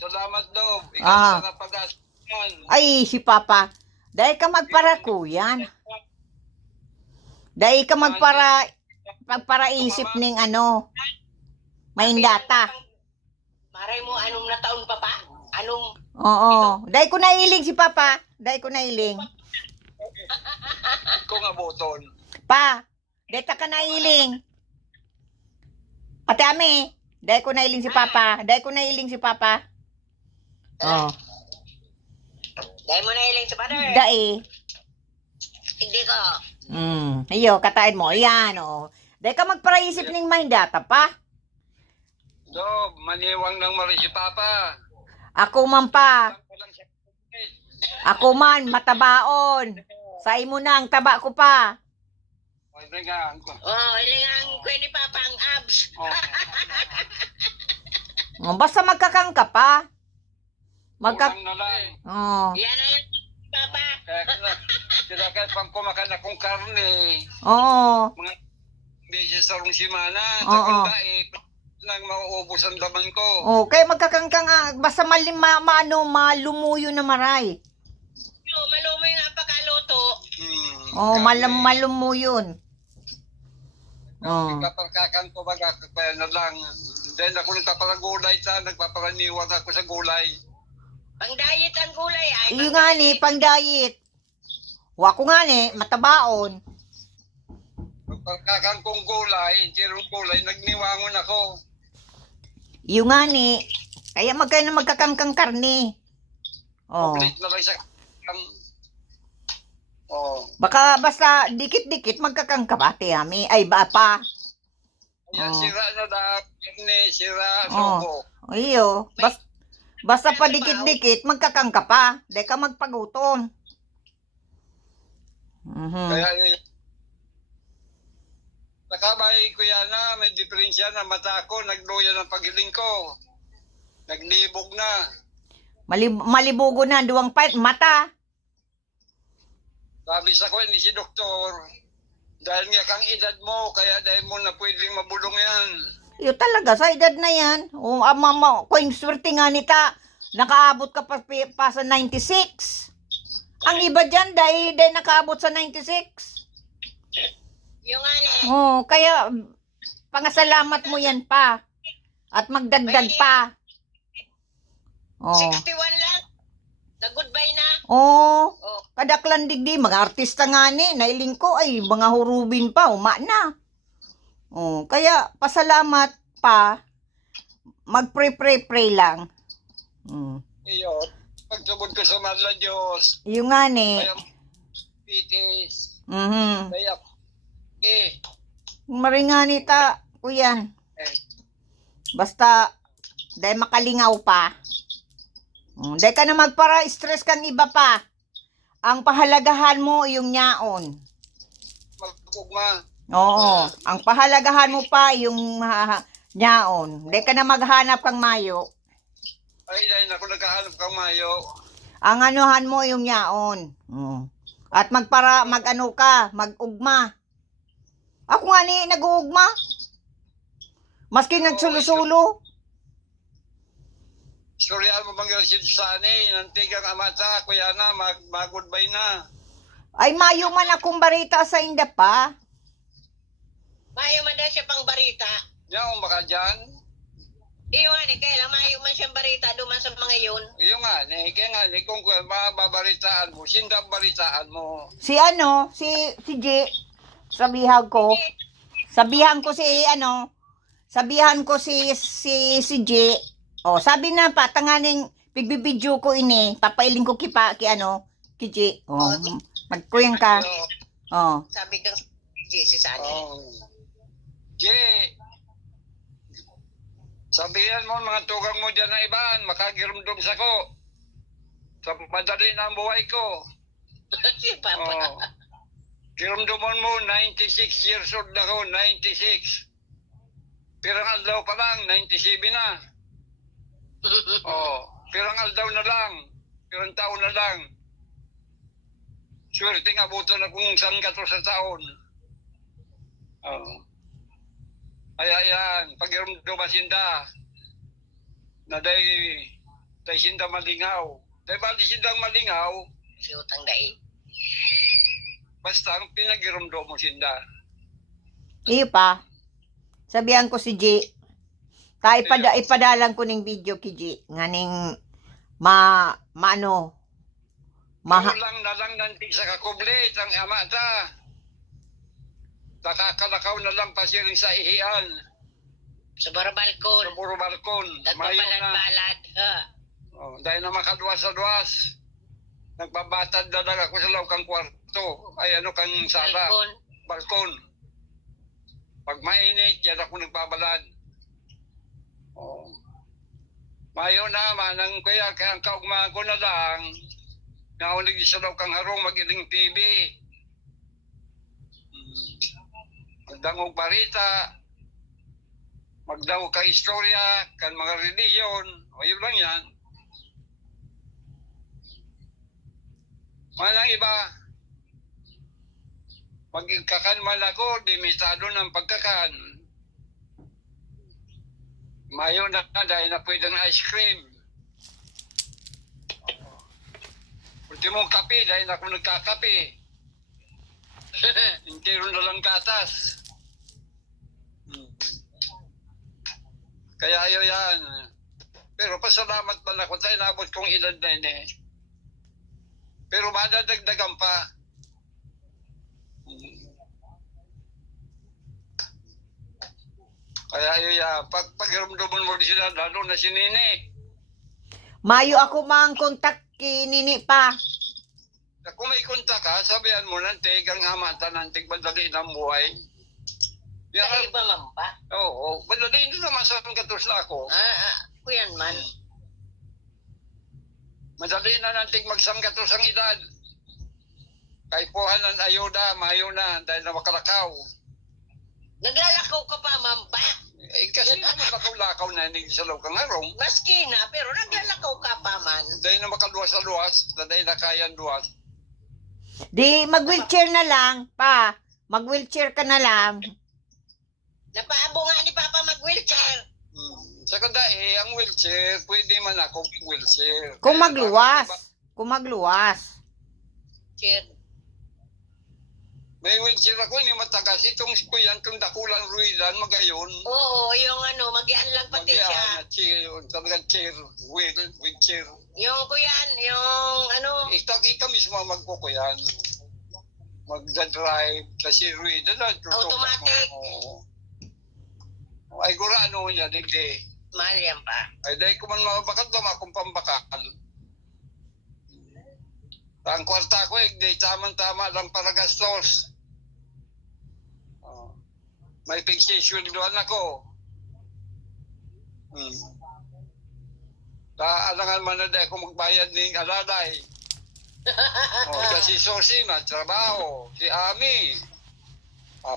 Salamat daw. Ikaw Ah. na pag-asa yan. Ay, si Papa. Dahil ka magparakuyan. Dahil ka pagparaisip ng ano, Maindata. Maray mo, anong na taon pa pa? Anong... Oo. Dahil ko nailing si Papa. Dahil ko nailing. Kung abuton. Pa, dahil ka nailing. Ate Ami, dahil ko nailing si Papa. Dahil ko nailing si Papa. Oh. Dahil mo na iling sa father. Dahil. Hindi ko. Iyo, katain mo. Yan, oh. Dahil ka magparaisip ng Maindata pa. Do, maniwang ng mali si Papa. Ako man pa. Walang siya. Ako man, matabaon. Sa imo na ang taba ko pa. Ay, nga. Oh, ilingang ko ni Papa ang abs. Oh, Basta magkakang ka pa. kulang na lang. Oh. Yan na yan, Papa. Kaya pang kumakain akong karne. Oo. Mga beses sa rong simana. Oo. Sa kung nang mauubos ang laman ko. Oh, kaya magkakang ka nga. Basta malumuyo na maray. Malumoy nga pagkaluto. Oh, malumuyon. Oh. Kapagkakan ko baga, kaya na lang. Then ako nagpaparagulay sa, nagpaparaniwag ako sa gulay. Pang diet ang gulay ay. Iyo nga ni, pang diet. Wa ko nga ni, matabaon. Pagkakan kong gulay, tirong gulay, nagniwangon ako. Iyo nga ni, kaya magkakangkang karne. Oh. Complete na lang sa oh. Baka basta dikit-dikit magkakang kabate ami. Ay, ba pa? Ayan, Oh. sira na lahat. Yan sira, Oh. suko. Iyo. Basta pa dikit-dikit magkakang ka pa. Di ka magpagutom. Kaya, nakabay ko yan na, may diferensya na mata ko, nagluya ng paghiling ko. Naglibog na. Malibugo na duwang pait mata. Sabi sa ko ni si doktor, dahil nga kang edad mo, kaya dahil mo na pwedeng mabulong yan. Iyo talaga sa edad na yan. O ama kung swerte nga nita, nakaabot ka pa sa 96. Ang iba diyan dahil nakaabot sa 96. Yung ano. Oh, kaya pangasalamat mo yan pa. At magdagdag pa. Oh. 61 lang. Na-goodbye na. Oh, Oh. kadaklan digdi, mga artista nga ni, nailing ko ay mga hurubin pa, uma na. Oh, kaya pasalamat pa, mag-pray lang. Iyon, pagtubod ko sa madla Diyos, Yung nga ni, kaya pitis, mhm. kaya Maringanita, kuyan. eh, Basta, dahil makalingaw pa. Dahil ka na magpara-stress kang iba pa. Ang pahalagahan mo yung nyaon. magkugma. Oo. Ang pahalagahan mo pa yung nyaon. Dahil ka na maghanap kang mayo. Ay, dahil ako nagkahanap kang mayo. Ang anuhan mo yung nyaon. At mag-ano ka, mag-ugma. Ako nga ni, nag-uugma. Maski nagsulo-sulo. Suryan mo bang si Sani, nantigang amata, kuya na, mag-goodbye na. Ay, mayo man akong barita sa inda pa. Mayo man daw siya pang barita. Yan, baka dyan. Iyo nga ni, kaya lang mayo man siyang barita duman sa mga yun. Iyo nga, kaya nga, kung mababaritaan mo, sindang baritaan mo. Si J, sabihan ko si J. Oh, sabi na pa, tanganing pigbibidyo ko ini, papailing ko ki J. Oh, magkuyang ka. Oh. Sabi kang si Sani. Oh. Jay, sabihan mo mga tugang mo dyan na iban, makagirumdum sa ko. Sa madali na ang buhay ko. Si Papa. Oh. Girumdumon mo, 96 years old na ko, 96. Pirang aldaw pa lang, 97 na. Oh, pirang aldaw na lang, pirang taon na lang. Swerte nga buto na kung saan ka to sa taon. Oh. Kaya yan, pag-irumdumasin da, na day dahil sinda malingaw. Dahil bali sindang malingaw, Si utang dai. basta ang pinagirumdo mo sinda. Iyo pa. Sabihan ko si G. Ipadalan ko ning video ki G. Nga ning maano. Pero lang na lang nanti sa kakublit ang ama ta. Nakakalakaw na lang pa siya sa ihian. Sa barabalkon. Sa puro balkon. Mayo na. Nagpapalat-palat. Oh, dahil na makaduwas sa duwas. Nagbabatad na lang ako sa loob kang kwarto. Ay ano kang sala. Balkon. Balkon. Pag mainit, yan ako nagbabalad. Oh. Mayo na, manang kaya ang kaugmaan ko na lang, naunig sa loob kang harong magiling TV. Magdangog barita, magdangog ka istorya, kan mga religion, o yun lang yan. Manang iba, magkakan man ako, limitado ng pagkakan. Mayo na dahil na pwede ng ice cream. Ultimong kape dahil na ako nagkakape. Intiro na lang katas. Kaya ayaw yan. Pero pasalamat pa na ako sa inabot kong edad na yun eh. Pero madadagdagan pa. Kaya ayaw yan. Pag-ramdaman mo sila, lalo na si Nini. Mayo ako mang kontak ki Nini pa. Kung may kontak ka, sabihan mo nanti, kang hamatan nanti, madali ng buhay. Sa iba man pa. Oo, madali na naman sa katos na ako. Kuyan man. Madali na nanti magsangkatos ang edad. Kay puhan ng ayuda, mayo na, dahil na makalakaw. Naglalakaw ka pa, ma'am pa. Eh, kasi naman lakaw-lakaw na hindi sa loob kang harong. Maski na, pero naglalakaw ka pa man. Dahil na makaluwas sa luwas, dahil na kaya luwas. Di mag-wheelchair na lang pa. Mag-wheelchair ka na lang. Napaabo nga ni Papa mag-wheelchair. Sa kada ang wheelchair, pwede man ako wheelchair. Kung magluwas. Kung magluwas. Chair. May wheelchair ako, hindi matagas. Itong kuyan, itong dakulang ruidan, magayon. Oo, yung ano, mag-ian lang pati siya. Mag-ian na chair, talagang chair, wheelchair. Yung kuyan, yung ano. Ikaw mismo ang magkukuyan. Magdadrive, kasi ruidan na. Automatic. Oo. Ay, gura ano niya, digdi. Mahal yan pa. Ay, dahil ko man mabakat lang akong pambakal. Ang kwarta ko, di tamang-tama lang para gastos. May fixation doon ako. Alangan man na dahil ako magbayad ng alalay. Kasi Sosi na, trabaho. Si Ami.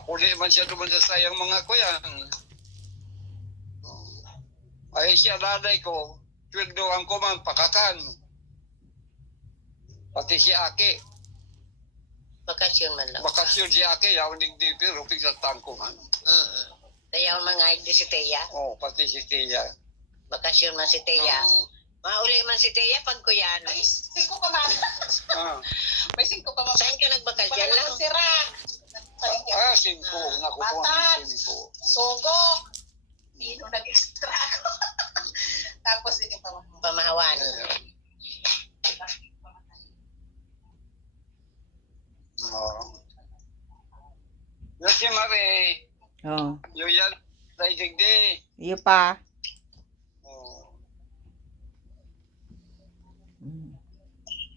Puli man siya duman sa sayang mga kuyan. Ay siya alalay ko. Twildoan ko man, pakakan. Pati si Aki. Bakasyon man lang. Bakasyon si Aki, yaw nigdi pero piglatan ko man. Kaya mga igdi si Teya. Oo, pati si Tia. Bakasyon man si Teya. Mauli man si Teya pag kuyan. Ay, 5 ka man. May 5 ka man. Saan ka nagbakal dyan lang? Sira. 5. Nakukuha Batan. ng 5. Sogo. Dino nag-extra ako. Tapos hindi pa man. Pamahawan. Yan si Marie. Oh. Yung yan, tayo digdi. Iyo pa.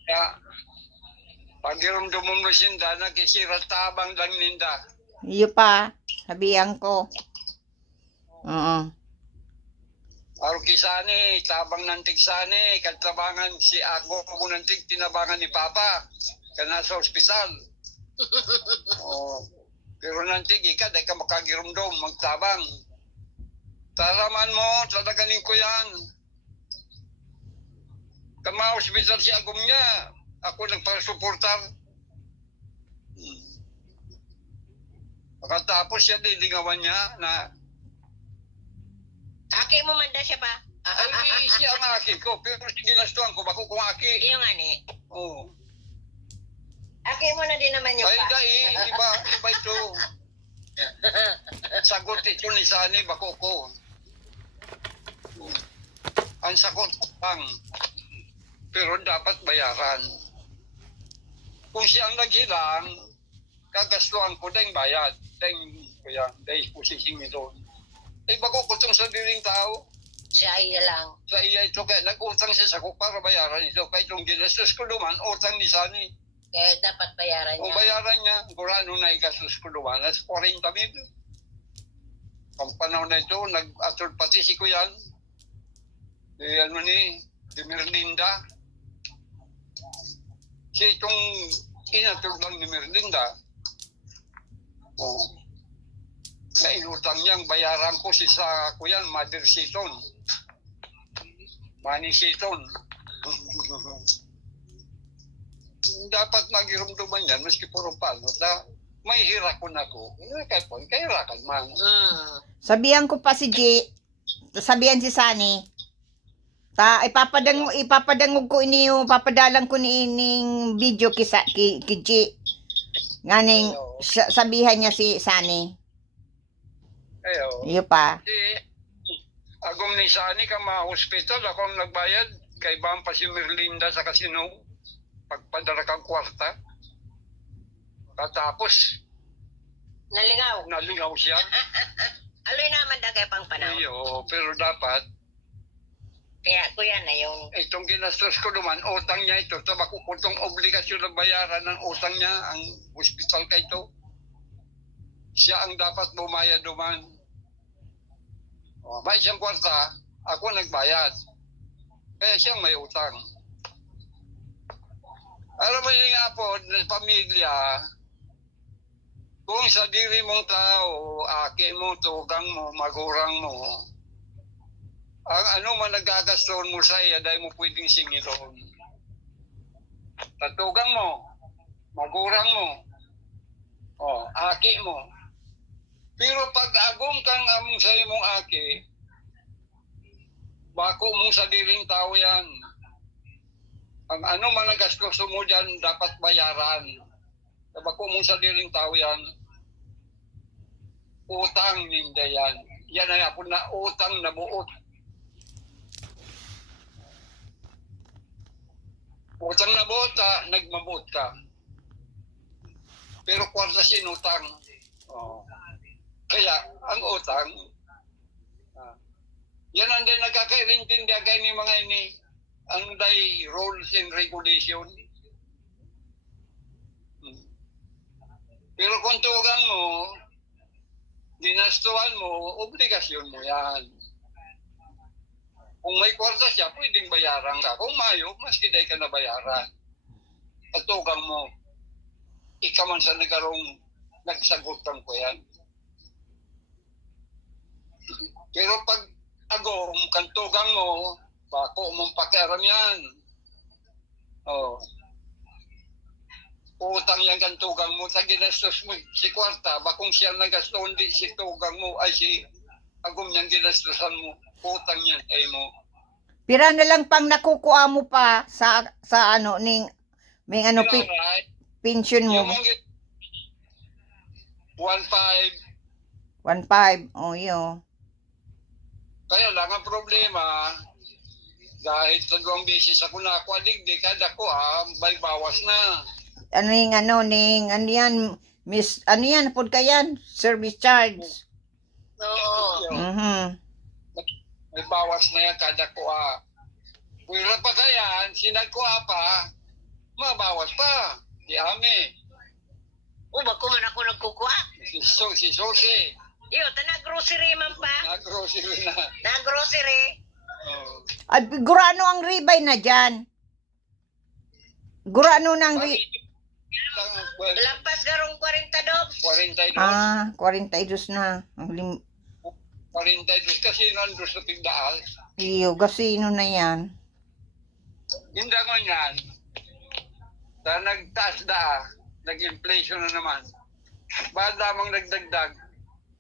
Kaya, pag irumdumon mo sinda, nagkisira tabang lang ninda. Iyo pa. Sabihan ko. Oo. Araw kisani, tabang ng tigsani, katabangan si Ako mo ng tig, tinabangan ni Papa. Kana sa ospital. Pero nanti, ika, dahil ka makagirumdum, magtabang. Taraman mo, talaganin ko yan. Kama ospital si Agum niya, ako nagpasuportar. Pagkatapos siya, lilingawan niya na Aki mo manda siya pa. Ay, siya ang aki ko, pero ginastuhan ko, bako kung aki. Yung ani. Oo. Aki mo na din naman yung Ay, pa. dahil, iba ito. Sagot ito ni Sani, bako ko. Ang sagot pang, pero dapat bayaran. Kung siya ang naghilang, kagastuhan ko dahil bayad. Dahil ko sisingin doon. Ay, bako ko itong sa diring tao. Siya iya lang. Sa iya ito, kaya nag-utang siya sa ko para bayaran ito. Kaya itong ginastos ko naman, utang ni Sani. Kaya dapat bayaran Kung niya. bayaran niya, gurano na igastos ko naman, as 40 mil. Ang panahon na ito, nag-atol pati si Kuyan. Di Merlinda. Siya itong inatol lang ni Merlinda. Oh. Na inutang niyang bayaran ko si sa Kuyan, Mother Seaton. Manny Seaton. Dapat magirumduman yan, maski puro paano, na may hirakon ako. Kaya hirakan man. Sabihan ko pa si G, sabihan si Sani, ipapadangog ko papadalang ko ni ining video ki G. Nganing, sabihan niya si Sani. Ayo. Iyo pa. Agom ni Sani ka ma-hospital, ako ang nagbayad. Kay Bam pa si Merlinda sa casino. Pagpadara kang kwarta. Katapos, Nalingaw. siya. Aloy naman dagay pang panahon. Ayo, pero dapat, Kaya kuya na yung itong ginastos ko naman, utang niya ito. Tabako ko itong obligasyon na bayaran ng utang niya, ang hospital ka ito. Siya ang dapat bumayad naman. May siyang kwarta, ako nagbayad. Kaya siyang may utang. Alam mo yung nga po, pamilya, kung sa diri mong tao, aki mo, tugang mo, magurang mo, ang ano man nagagaston mo sa iya, dahil mo pwedeng singilon. Tatugang mo, magurang mo, aki mo. Pero pag agom kang among sa imong aki, bako mong sa diring tao yan. Ang ano man nagastos mo dyan, dapat bayaran. Bako mong sa diring tao yan, utang ninda yan. Yan ay ako na utang na buot. Utang na buot nagmabuot ka. Pero kwarta sinutang. Kaya, ang utang, yan ang din nagkakaintindihan kayo ni mga ini, ang day rules and regulation. Pero kung tugang mo, dinastuhan mo, obligasyon mo yan. Kung may kwarta siya, pwedeng bayaran ka. Kung mayo, mas kiday ka na bayaran. At tugang mo, ikaw man sa nagarong nagsagutan ko yan. Pero pag agom, kantugang mo, bako mong pakiaram yan. Utang yan kantugang mo, sa ginastos mo, si kwarta, bakong siya nagasto, hindi si tugang mo, ay si agom niyang ginastosan mo, utang yan ay mo. Pira na lang pang nakukuha mo pa sa ano, may ano, pension mo. Yung mga 1.5. 1.5, yun. Kaya lang ang problema, dahil sa 2 beses ako nakuha digdi, kada ko may bawas na. Ano yan, miss, ano yan, pod ka yan, service charge. Oo. May bawas na yan kada ko Pwera pa kaya, sinagkuha pa, mabawas pa. Di ame. Bako man ako nagkukuha. Si Sosi. Iyo, grocery man pa. Nag-grocery na. Grocery. At gurano ang ribay na dyan? Gurano ng Lampas garong 40 dob. 42. 42 na. 42 kasi nandun sa pigdaal. Iyo, gasino na yan. Hindi ko yan. Nagtaas nag-inflation na naman. Ba't lamang nagdagdag?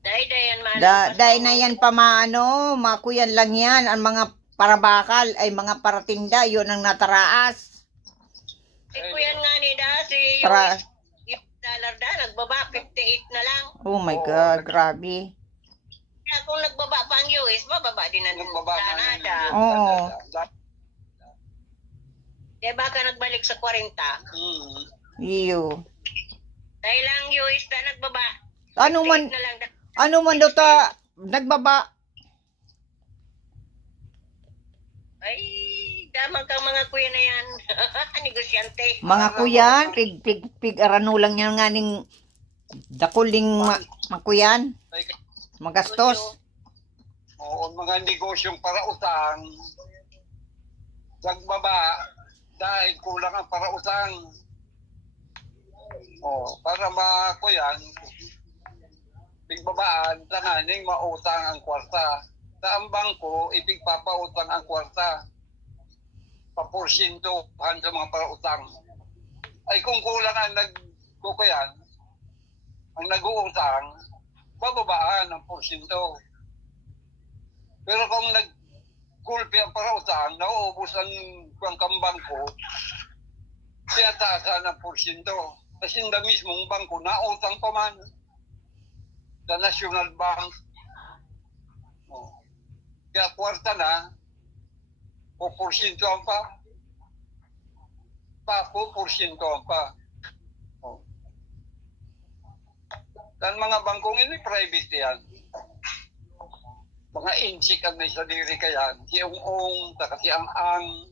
Dayan man. Dahil na yan pa makuyan lang yan. Ang mga para bakal ay mga paratinda, yun ang nataraas. Si Kuyan nga ni da, si Tara. US dollar da, nagbaba, 58 na lang. Oh my God, grabe. Kaya kung nagbaba pa ang US, bababa din ang Nagbaba na Canada. Oo. Kaya baka nagbalik sa 40. Iyo. Dahil ang US na nagbaba, Ano 58 man, na lang. ano man daw ta, nagbaba. Ay, damang kang mga kuya na yan. Negosyante. Mga kuyan, pig arano lang yan nga ning dakuling makuyan, magastos. Oo, mga negosyong para utang. Nagbaba dahil kulang ang para utang. Para makuyan, pigbabaan, tanganing mautang ang kwarta. Sa ang bangko, ipigpapautang ang kwarta. Paporsintuhan sa mga parautang. Ay kung kulang ang nagkukuyan, ang nag-uutang, bababaan ang porsinto. Pero kung nagkulpi ang parautang, nauubos ang bangko, tiyatasan ang porsinto. Kasi na mismong bangko, nautang pa man sa National Bank. Kaya kwarta na, puporsintuhan pa. Puporsintuhan pa. Dan mga bangkong ini private yan. Mga insik ang may sadiri kayan. Si Ung-Ung, si Ang-Ang,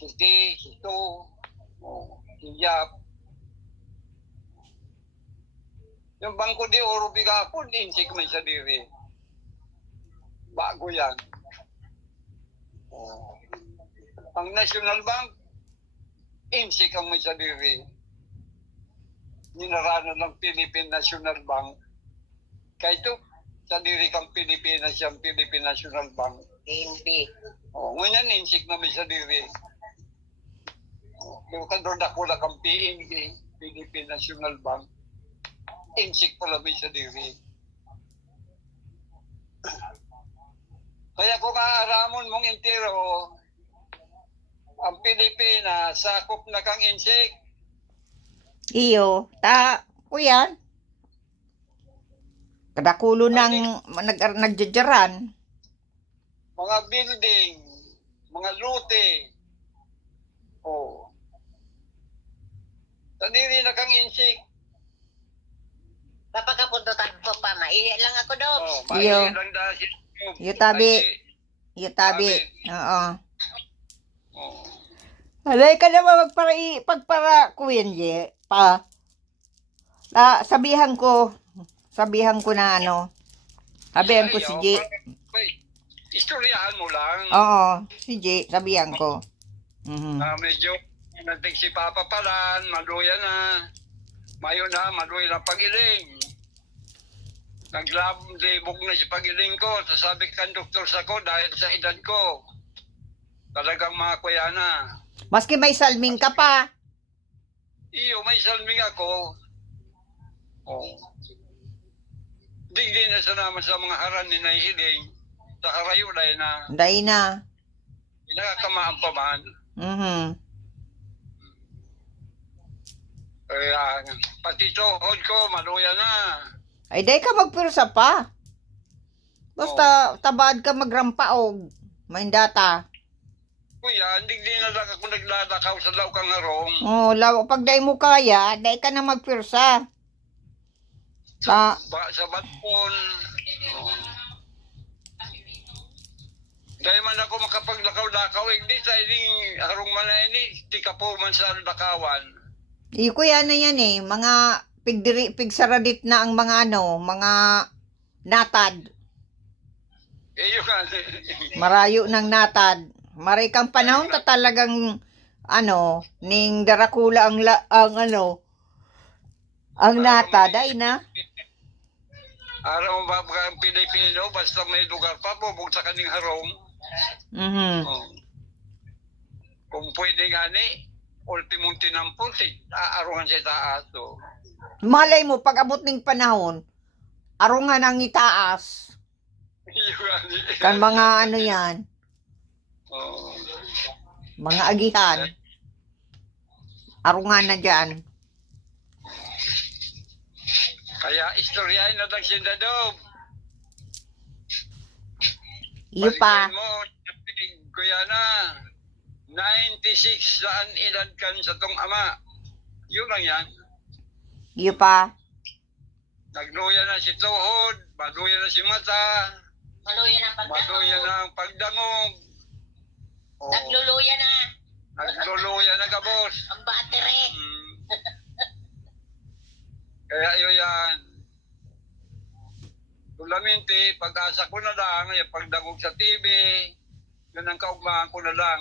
si Hito, si Yap. Yung bangko di Oro Bigapon, insik may sadiri. Bago yan. Ang National Bank, insik ang may sadiri. Ninarano ng Philippine National Bank. Kaya ito, sadiri kang Pilipinas yung Philippine National Bank. PNB. Ngunyan insik na may sadiri. Yung kadord ako na kang PNB, Philippine National Bank. Insik pala may sadiri. Kaya kung aaramon mong intero, ang Pilipinas, sakop na kang insik. Iyo, kuyan. Kadakulo ng nagjajaran. Mga building, mga lute. Tandiri na kang insik. Papakapuntutan ko pa, maiya lang ako daw. Iyo. Lang dahil. Iyo tabi. Oo. Alay ka naman pagpara kuyan ye. Sabihan ko na ano. Sabihan ko si J. Istoryahan mo lang. Oo, si J, sabihan ko. Medyo nating si Papa Palan, maluya na. Mayo na, maluya na pagiling. Naglabog na si pagiling ko. Sasabi kan doktor sa ko dahil sa edad ko. Talagang mga kuya na. Maski may salming ka pa. Iyo, may salming ako. Digdi na sa naman sa mga haran ni Nahihiling. Sa karayo dahil na. Dahil na. Pinakakamaan pa man. Kaya, pati tuhod ko, maluya na. Ay, dahil ka magpirsa pa. Basta, tabad ka magrampaog. May data. Kuya, hindi na lang ako naglalakaw sa laukang harong. Pag dahil mo kaya, dahil ka na magpirsa. Sa balkon. Dahil man ako makapaglakaw-lakaw, hindi sa ining harong man na ini, tika po man sa lakawan. Kuya na yan eh, mga pigsaradit na ang mga mga natad. Iyo nga. Marayo ng natad. Maray kang panahon ta talagang ning darakula ang natad ay na. Araw mo ba ang Pilipino, basta may lugar pa, bubog sa kaning harong. Kung pwede nga ni, ultimong tinampol, aaruhan sa taas. Malay mo, pag abot ng panahon, arungan ang itaas. Kan mga yan. Oh. Mga agihan. Arungan na dyan. Kaya istoryahin na lang si Dadob. Iyo pa. Balikin mo, kuya na, 96 saan edad kan sa tong ama. Yun lang yan. Iyo pa. Nagluya na si tuhod, maluya na si mata, Maluya ng maluya pagdangog. na ang pagdangog. Oh, Nagluluya na. nagluluya na ka, boss. Ang battery. Hmm. Kaya yun yan. Tulaminti, pag-asa ko na lang, yung pagdangog sa TV, yun ang kaugmahan ko na lang.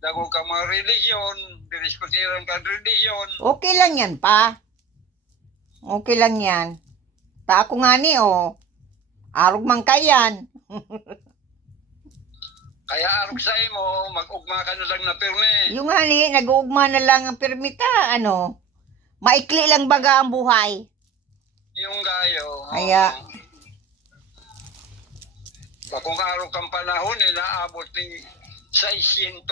Dagog ka mga religion, diniskutiran ka religion. Okay lang yan pa. Okay lang yan. Ta ako nga ni, oh. Arog man kayan. Kaya arog sa imo, mag-ugma ka na lang na pirme. Yung nga ni, nag-uugma na lang ang permita, ano. Maikli lang baga ang buhay. Yung gayo. Kaya- Kung araw kang panahon, inaabot ng 600,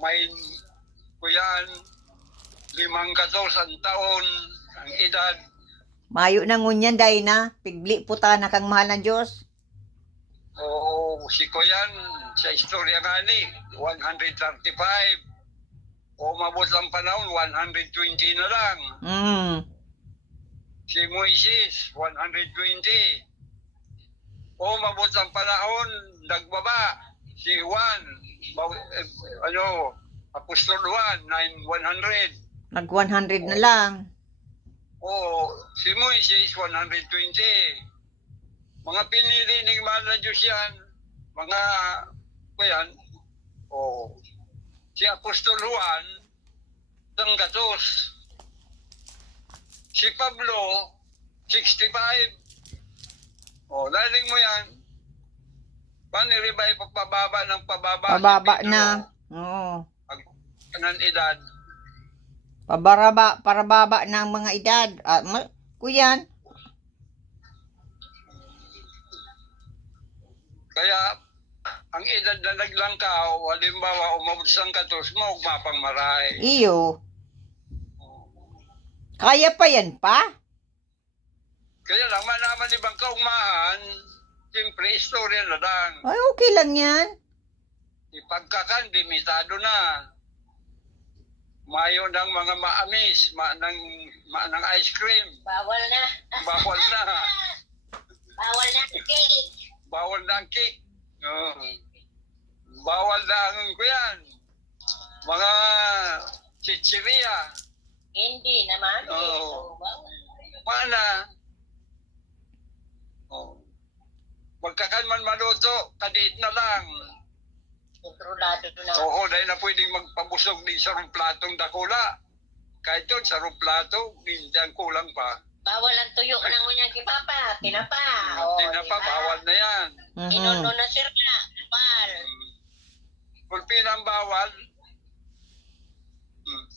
may kuyan, 5 ang taon, ang edad. Mayo na ngunyan, dahil na. Pigli puta na kang mahal na Diyos. O si kuyan, sa istorya nga ni, 135. O mabot ang panahon, 120 na lang. Si Moises, 120. O mabot ang panahon, nagbaba. Si Juan, Apostol Juan, 100. Nag 100 na lang. O si Moises, 120. Mga pinili ng mahal na Diyos yan. Mga, kuyan, o si Apostol Juan, Gatos. Si Pablo, 65. O, laling mo yan. Paniribay pababa ng pababa. Pababa si Pedro. na. Oo. Ang edad. Parababa na ang mga edad. Kuyan. Kaya, ang edad na naglangkaw, halimbawa, umabot sa katos mo, mapang maray. Iyo. Kaya pa yan pa? Kaya lang, manaman ibang kaugmahan, siyempre, istorya na lang. Ay, okay lang yan. Ipagkakan, limitado na. Mayo ng mga maamis, ng ice cream. Bawal na. Bawal na. Bawal na cake. Bawal na ang cake. Bawal na ang kuyan. Mga chichiria. Hindi naman. Oo. So, bawal. Mana? Magkakan man maluto, kadit na lang. Kontrolado na. Oo, dahil na pwedeng magpabusog din sa platong dakula. Kahit doon, sa plato, hindi ang kulang pa. Bawal ang tuyo ng unyang kipapa. Tinapa. Hindi na pa, bawal na yan. Inuno na sir na. Bawal. Kulpin ang bawal.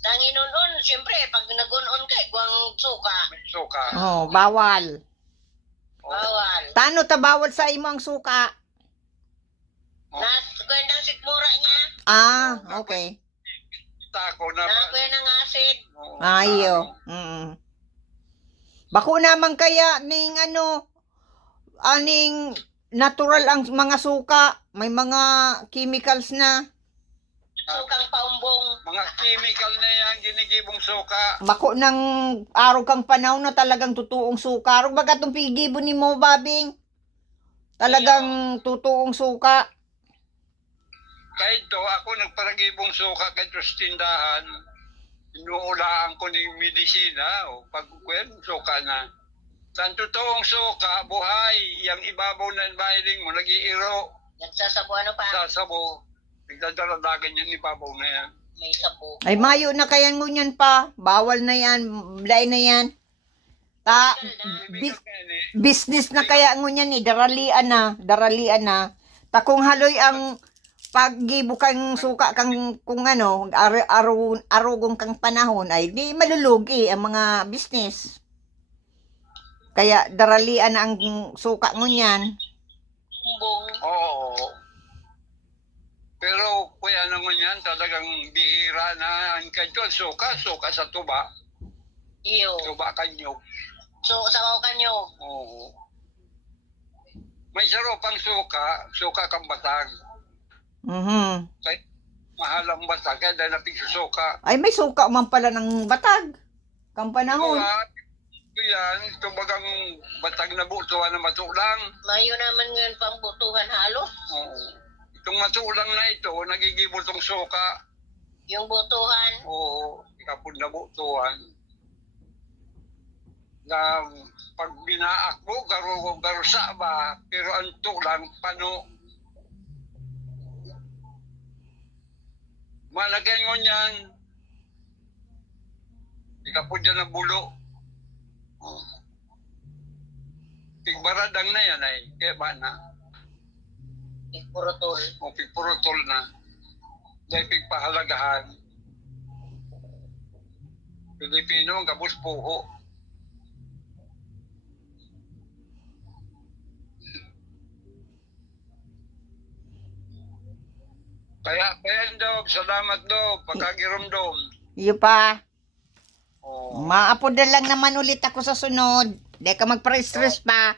Nang inunon, siyempre, pag nagunon ka, iguang suka. May suka. Oh, bawal. Bawal. Tano ta bawal sa imo ang suka? Gandang sikmura niya. Ah, okay. Tako na ba? Nakuya ng acid. Oo, Ayo. ano. Bako naman kaya ning aning natural ang mga suka, may mga chemicals na. Sukang paumbong. Mga chemical na yan, ginigibong suka. Bako nang araw kang panahon na talagang totoong suka. Arog baga itong pigibo ni mo, babing. Talagang totoong suka. Kahit to, ako nagparagibong suka kahit sa tindahan. Inuulaan ko ng medisina. O pagkukuyan, suka na. Sa totoong suka, buhay. Yang ibabaw na bahiling mo, nag-iiro. Nagsasabo ano pa? Sasabo. Nagdadaradagan yung ibabaw na yan. May sabo. Ay, mayo na kaya ngunyan pa. Bawal na yan. Blay na yan. Ta, business na kaya ngunyan ni. Daralian na. Ta kung haloy ang paggibo kang suka kang kung arugong kang panahon ay di malulugi ang mga business. Kaya daralian na ang suka ngunyan. bumbong. Oo. Pero kuya naman yan, talagang bihira na ang kanyo. Suka sa tuba. Iyo. Tuba kanyo. So, sabaw kanyo. Oo. May sarupang suka kang batag. Mhm. Kaya mahal ang batag, kaya dahil napigsusuka. Ay, may suka man pala ng batag. Kang panahon. Ito yan, tumagang batag na butuan na matulang. Mayo naman ngayon pang butuhan halos. Oo. Itong matulang na ito, nagigibot ang suka. Yung butuhan. Oo, ikapod na butuan. Na pag binaak mo, garusa ba? Pero ang tulang, pano? Malagay mo niyan. Ikapod yan ang bulo. Pigbaradang na yan ay, kaya ba na? Purutol. O pigpurutol na. Dahil pigpahalagahan. Pilipino ang kabus puho. Kaya Dob, salamat Dob, pagkagiromdom. Iyo pa. Oh. Maapod na lang naman ulit ako sa sunod. Di ka magpa-stress pa.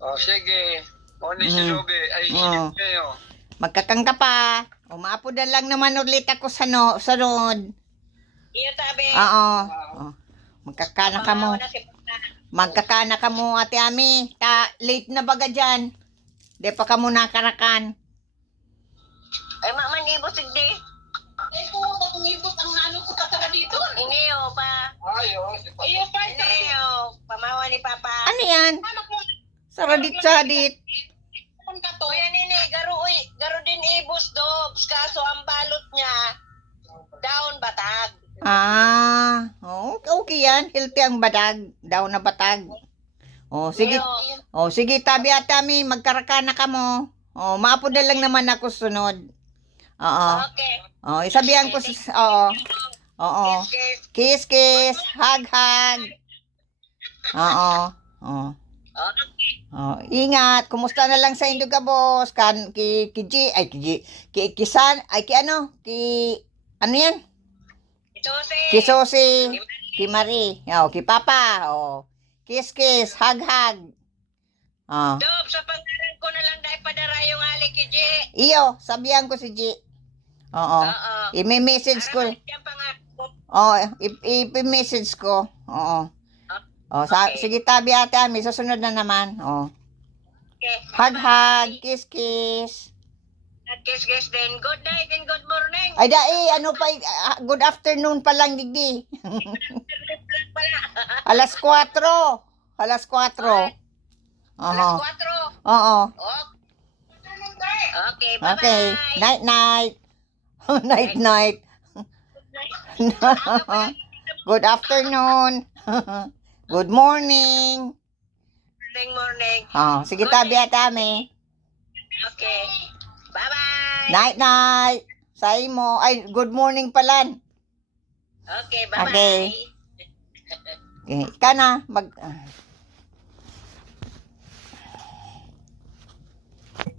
Oh, sige. O ni si Mm. Lobe, ay Oh. kayo. Magkakang ka pa. O maapod na lang naman ulit ako sa sunod. Iyo tabi. Oo. Oh. Magkakana ka mo. Pamahaw na si Papa. Magkakana ka mo, Ate Ami. Late na baga dyan. Di pa ka mo nakarakan. Ay, maman ibo sigdi. Eh, kung matungibot ang ano ko katara dito. Iniyo pa. Ayos. Iyo, pa, Iniyo. Pamawa ni Papa. Ano yan? anak mo, Saradit-sadit. kung ka to. Kuya nini, garo din ibos dobs. Kaso ang balot niya, down batag. Okay yan. Healthy ang batag. Daw na batag. Sige. Iyo. Sige, tabi Ate Ami. Magkarakana ka mo. Maapod na lang naman ako sunod. Oo. Okay. Isabihan ko Oo. Kiss. Kiss. Hug. Oo. Okay. Ingat. Kumusta na lang sa Indo ka, boss? Kisan, ano yan? Susi. Kisosi. Kimari. Ki Papa. Kiss. Hug. Dob, sa pangalan ko na lang dahil padara yung ali ki G. Iyo, sabihan ko si G. Oo. Oo. I-message ko. Yung pangalan ko. I-message ko. Oo. Okay. Sige, tabi Ate Ami. Susunod na naman. Okay. Hug. Kiss. At kiss din. Good night and good morning. Ay, good afternoon pa lang, digdi. Pala. Alas 4. Alas 4. Alas Oo. 4. Oo. Okay, bye-bye. Okay. Night. Night. Good afternoon. Good morning. Morning. Sige, tabi Ate Ami. Okay. Bye-bye. Night. Sa imo. Ay, good morning pala. Okay, bye-bye. Okay. Okay. Ika na.